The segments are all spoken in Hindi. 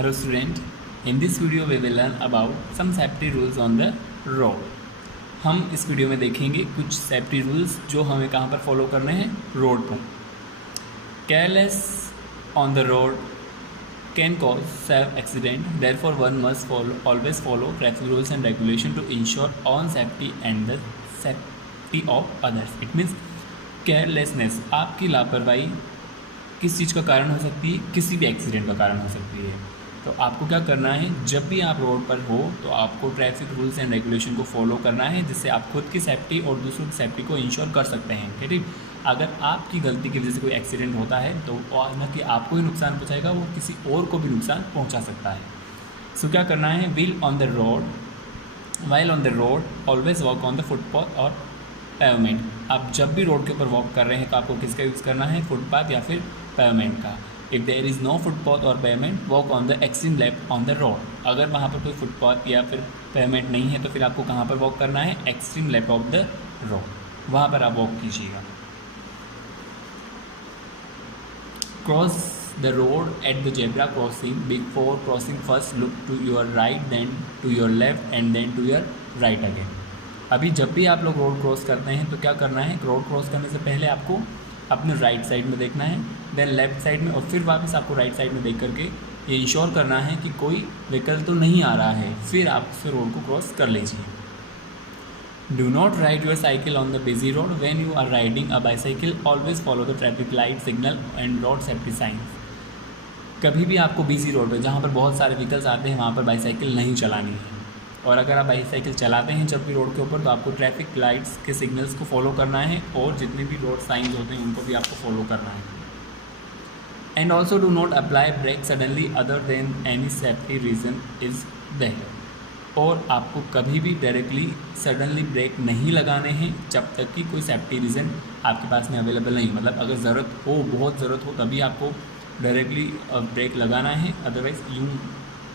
Hello student, in this video we will learn about some safety rules on the road. हम इस वीडियो में देखेंगे कुछ सेफ्टी रूल्स जो हमें कहाँ पर फॉलो करने हैं, रोड पर. Careless on the road can cause severe accident, therefore one must always follow traffic rules and regulation to ensure own safety and the safety of others. It means carelessness, आपकी लापरवाही किस चीज़ का कारण हो सकती है, किसी भी एक्सीडेंट का कारण हो सकती है. तो आपको क्या करना है, जब भी आप रोड पर हो तो आपको ट्रैफिक रूल्स एंड रेगुलेशन को फॉलो करना है, जिससे आप खुद की सेफ्टी और दूसरों की सेफ्टी को इंश्योर कर सकते हैं. ठीक. अगर आपकी गलती की वजह से कोई एक्सीडेंट होता है तो न कि आपको ही नुकसान पहुंचाएगा, वो किसी और को भी नुकसान पहुंचा सकता है. सो क्या करना है, while on the road always walk on the footpath और पेवमेंट. आप जब भी रोड के ऊपर वॉक कर रहे हैं तो आपको किसका यूज़ करना है, फुटपाथ या फिर पेवमेंट का. If there is no footpath और pavement, walk on the extreme left on the road. अगर वहाँ पर कोई फुटपाथ या फिर पेवमेंट नहीं है तो फिर आपको कहाँ पर वॉक करना है, extreme left of the road, वहाँ पर आप वॉक कीजिएगा. Cross the road at the zebra crossing. Before crossing, first look to your right, then to your left and then to your right again. अभी जब भी आप लोग रोड क्रॉस करते हैं तो क्या करना है, रोड क्रॉस करने से पहले आपको अपने राइट साइड में देखना है, देन लेफ्ट साइड में, और फिर वापस आपको राइट साइड में देख करके ये इंश्योर करना है कि कोई व्हीकल तो नहीं आ रहा है, फिर आप उस रोड को क्रॉस कर लीजिए. Do not ride your cycle on the busy road. When you are riding a bicycle, always follow the traffic light, signal and road safety signs. कभी भी आपको बिजी रोड पे जहाँ पर बहुत सारे व्हीकल्स आते हैं वहाँ पर बाईसाइकिल नहीं चलानी है. और अगर आप बाईसाइकिल चलाते हैं जब भी रोड के ऊपर, तो आपको ट्रैफिक लाइट्स के सिग्नल्स को फॉलो करना है और जितने भी रोड साइंस होते हैं उनको भी आपको फॉलो करना है. And also do not apply brake suddenly other than any safety reason is there. और आपको कभी भी डायरेक्टली सडनली ब्रेक नहीं लगाने हैं जब तक कि कोई सेफ्टी रीज़न आपके पास में अवेलेबल नहीं. मतलब अगर ज़रूरत हो, बहुत ज़रूरत हो, तभी आपको डायरेक्टली ब्रेक लगाना है. अदरवाइज़ यूँ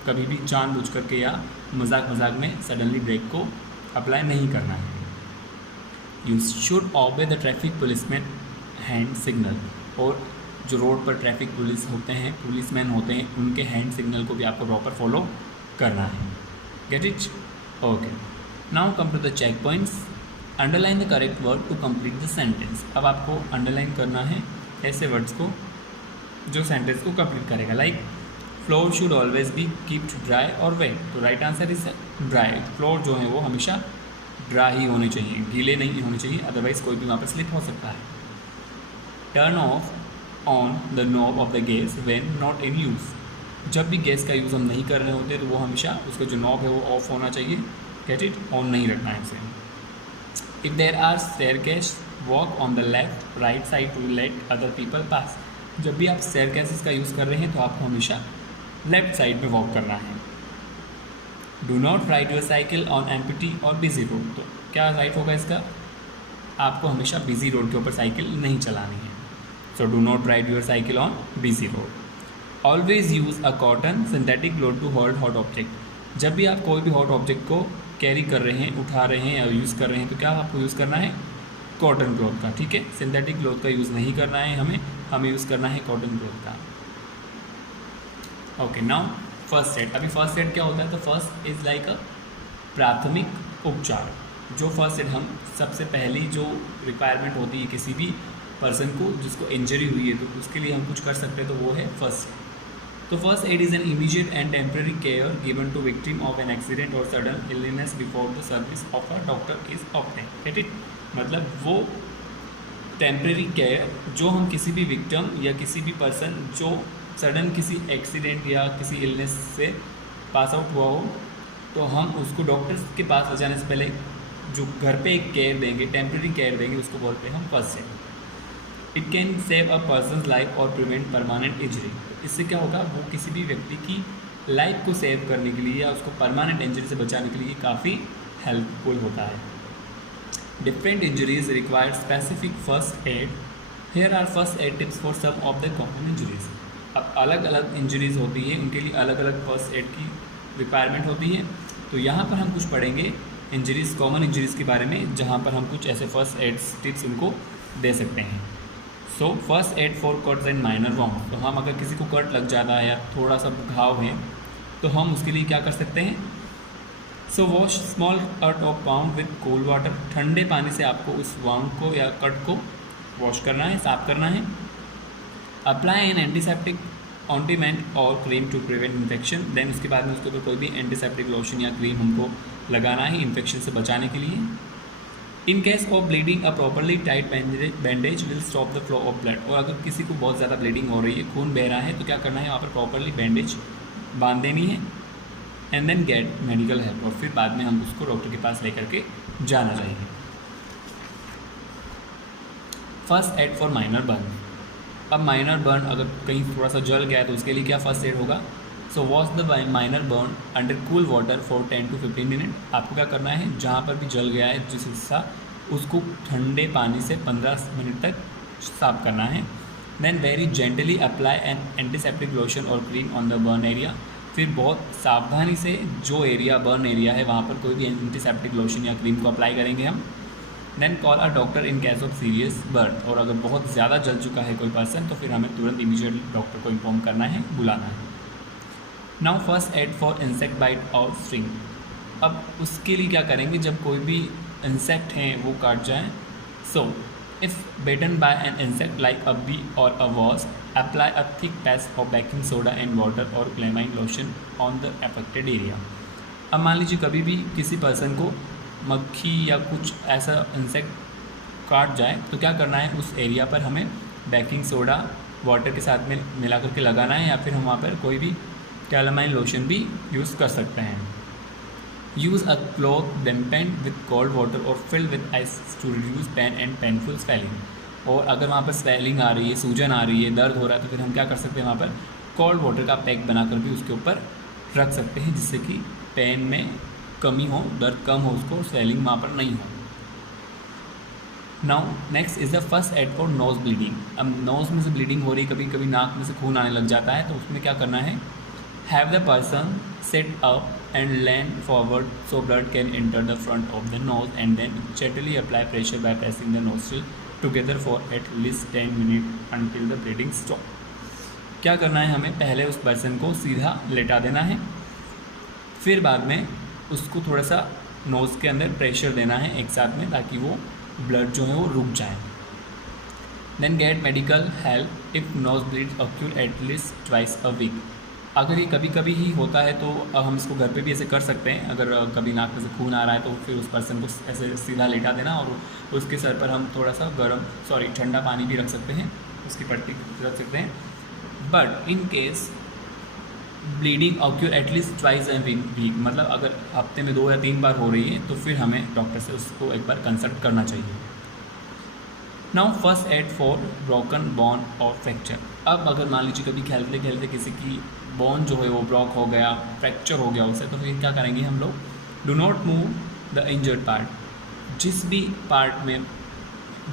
कभी भी जानबूझ करके या मजाक में सडनली ब्रेक को अप्लाई नहीं करना है. You should obey the traffic policeman hand signal. और जो रोड पर ट्रैफिक पुलिस होते हैं, पुलिसमैन होते हैं, उनके हैंड सिग्नल को भी आपको प्रॉपर फॉलो करना है. Get it? Okay. Now come to the checkpoints. Underline the correct word to complete the sentence. अब आपको underline करना है ऐसे words को जो sentence को complete करेगा. Like floor should always be kept dry or wet. तो right answer is dry. Floor जो है वो हमेशा dry ही होने चाहिए, गीले नहीं होने चाहिए, अदरवाइज कोई भी वहाँ पर slip हो सकता है. Turn off on the knob of the gas when not in use. जब भी गैस का यूज़ हम नहीं कर रहे होते तो वो हमेशा उसका जो नॉब है वो ऑफ होना चाहिए. Get it? ऑन नहीं रखना है इसे. If there are staircase, walk on the left right side to let other people pass. जब भी आप स्टेयरकेसेस का यूज़ कर रहे हैं तो आपको हमेशा लेफ्ट साइड में वॉक करना है. Do not ride your cycle on empty और बिजी रोड. तो क्या राइट होगा इसका, आपको हमेशा बिजी रोड के ऊपर साइकिल नहीं चलानी है. So do not ride your cycle on busy road. Always use a cotton synthetic cloth to hold hot object. जब भी आप कोई भी हॉट ऑब्जेक्ट को कैरी कर रहे हैं, उठा रहे हैं या यूज़ कर रहे हैं तो क्या आपको यूज़ करना है, कॉटन क्लॉथ का. ठीक है, सिंथेटिक क्लॉथ का यूज़ नहीं करना है हमें यूज़ करना है कॉटन क्लॉथ का. Okay, now first add. अभी फर्स्ट एड क्या होता है, तो फर्स्ट इज़ लाइक अ प्राथमिक उपचार. जो फर्स्ट एड हम सबसे पहली जो रिक्वायरमेंट होती है किसी भी पर्सन को जिसको इंजरी हुई है तो उसके लिए हम कुछ कर सकते हैं, तो वो है फर्स्ट एड. तो first aid is an immediate and temporary care given to victim of an accident और sudden illness before the service of a doctor is obtain. Get it? मतलब वो टेम्प्रेरी केयर जो हम किसी भी विक्टिम या किसी भी पर्सन जो सडन किसी एक्सीडेंट या किसी इलनेस से पास आउट हुआ हो, तो हम उसको डॉक्टर के पास ले जाने से पहले जो घर पे एक केयर देंगे, टेम्प्रेरी केयर देंगे, उसको बोलते हैं हम first aid. It can save a person's life और प्रिवेंट परमानेंट इंजरी. इससे क्या होगा, वो किसी भी व्यक्ति की लाइफ को सेव करने के लिए या उसको परमानेंट इंजरी से बचाने के लिए काफ़ी हेल्पफुल होता है. Different injuries require specific first aid. Here are first aid tips for some of the common injuries. अब अलग अलग इंजरीज होती हैं, उनके लिए अलग अलग फर्स्ट एड की रिक्वायरमेंट होती है. तो यहाँ पर हम कुछ पढ़ेंगे इंजरीज, कॉमन इंजरीज़ के बारे में, जहाँ पर हम कुछ ऐसे फर्स्ट एड टिप्स उनको दे सकते हैं. So first aid for cuts and minor wound. तो हम अगर किसी को कट लग जाता है या थोड़ा सा घाव है तो हम उसके लिए क्या कर सकते हैं, so wash small cut of wound with cold water, ठंडे पानी से आपको उस वाउंड को या कट को वॉश करना है, साफ करना है। अप्लाई एन एंटीसेप्टिक ऑइंटमेंट और cream to prevent infection, then उसके बाद में उसके ऊपर कोई भी एंटीसेप्टिक लोशन या क्रीम हमको लगाना है इन्फेक्शन से बचाने के लिए। इन case of bleeding a properly tight bandage will stop the flow of blood, और अगर किसी को बहुत ज़्यादा ब्लीडिंग हो रही है, खून बह रहा है, तो क्या करना है, वहाँ पर प्रॉपरली बैंडेज बांध देनी है and then get medical help, और फिर बाद में हम उसको डॉक्टर के पास लेकर के जाना चाहिए। First aid for minor burn, अब माइनर बर्न अगर कहीं थोड़ा सा जल गया है तो उसके लिए क्या फर्स्ट एड होगा, so wash the minor burn under cool water for 10 to 15 minute. आपको क्या करना है, जहाँ पर भी जल गया है जिस हिस्सा, उसको ठंडे पानी से 15 मिनट तक साफ करना है। Then very gently apply an antiseptic lotion और cream on the burn area, फिर बहुत सावधानी से जो एरिया बर्न एरिया है वहाँ पर कोई भी एंटीसेप्टिक लोशन या क्रीम को अप्लाई करेंगे हम। Then call a doctor in case of serious burn, और अगर बहुत ज़्यादा जल चुका है कोई पर्सन तो फिर हमें तुरंत इमीडिएटली डॉक्टर को इन्फॉर्म करना है, बुलाना है। Now first aid for insect bite और स्टिंग, अब उसके लिए क्या करेंगे, जब कोई भी इंसेक्ट हैं वो काट जाएं, so if bitten by an insect like a bee और a wasp apply a thick paste of baking soda and water और calamine lotion on the affected area. अब मान लीजिए कभी भी किसी पर्सन को मक्खी या कुछ ऐसा इंसेक्ट काट जाए तो क्या करना है, उस एरिया पर हमें बेकिंग सोडा वाटर के साथ में मिला करके लगाना है, या फिर हम वहाँ पर कोई भी कैलामाइन लोशन भी यूज़ कर सकते हैं। Use a cloth dampened with cold water और filled with ice to reduce pain and painful swelling, और अगर वहाँ पर स्वेलिंग आ रही है, सूजन आ रही है, दर्द हो रहा है, तो फिर हम क्या कर सकते हैं, वहाँ पर कोल्ड वाटर का पैक बनाकर भी उसके ऊपर रख सकते हैं, जिससे कि पेन में कमी हो, दर्द कम हो, उसको स्वेलिंग वहाँ पर नहीं हो। Now next is the first aid for nose bleeding, अब नोज़ में से ब्लीडिंग हो रही, कभी कभी नाक में से खून आने लग जाता है, तो उसमें क्या करना है, have the person sit up and lean forward so blood can enter the front of the nose and then gently apply pressure by pressing the nostril together for at least 10 minutes until the bleeding stop। क्या करना है, हमें पहले उस पर्सन को सीधा लेटा देना है, फिर बाद में उसको थोड़ा सा नोज़ के अंदर प्रेशर देना है एक साथ में, ताकि वो ब्लड जो है वो रुक जाए। Then get medical help if nose bleed occur at least twice a week, अगर ये कभी कभी ही होता है तो हम इसको घर पे भी ऐसे कर सकते हैं। अगर कभी नाक में से खून आ रहा है तो फिर उस पर्सन को ऐसे सीधा लेटा देना और उसके सर पर हम थोड़ा सा ठंडा पानी भी रख सकते हैं, उसकी पट्टी रख सकते हैं। But in case bleeding occur at least twice a week, मतलब अगर हफ्ते में 2 या 3 बार हो रही है तो फिर हमें डॉक्टर से उसको एक बार कंसल्ट करना चाहिए। Now first aid for broken bone और फ्रैक्चर, अब अगर मान लीजिए कभी खेलते खेलते किसी की बोन जो है वो ब्लॉक हो गया, फ्रैक्चर हो गया उससे, तो फिर क्या करेंगे हम लोग, do not move the injured part, जिस भी पार्ट में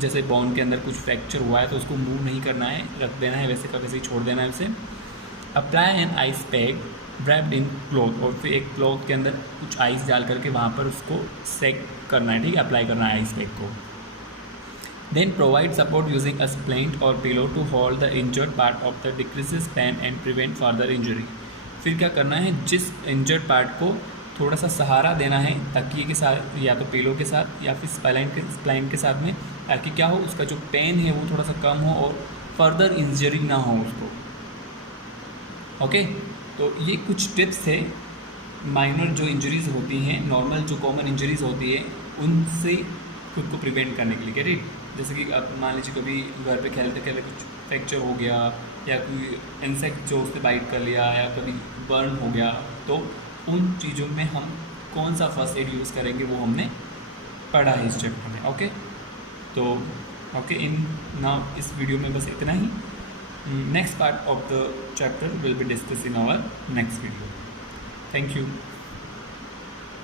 जैसे बोन के अंदर कुछ फ्रैक्चर हुआ है तो उसको मूव नहीं करना है, रख देना है वैसे का वैसे ही छोड़ देना है उसे। Apply an ice pack wrapped in cloth, और फिर एक क्लॉथ के अंदर कुछ आइस डाल करके वहाँ पर उसको सेक करना है, ठीक है, अप्लाई करना है आइस पैक को। Then provide support using a splint और pillow to hold the injured part of the decreases pain and prevent further injury, फिर क्या करना है, जिस इंजर्ड पार्ट को थोड़ा सा सहारा देना है तकिए के साथ या तो पिलो के साथ या फिर स्प्लाइन के साथ में, ताकि क्या हो, उसका जो पेन है वो थोड़ा सा कम हो और फर्दर इंजरी ना हो उसको। ओके, तो ये कुछ टिप्स थे माइनर जो इंजरीज़ होती हैं, नॉर्मल जो कॉमन इंजरीज़ होती है उनसे खुद को प्रिवेंट करने के लिए। क्या राइट, जैसे कि आप मान लीजिए कभी घर पे खेलते खेलते कुछ फ्रैक्चर हो गया या कोई इंसेक्ट जो उससे बाइट कर लिया या कभी बर्न हो गया, तो उन चीज़ों में हम कौन सा फर्स्ट एड यूज़ करेंगे वो हमने पढ़ा है इस चैप्टर में। ओके, तो ओके इन ना इस वीडियो में बस इतना ही। Next part of the chapter will be discuss in our next video. Thank you.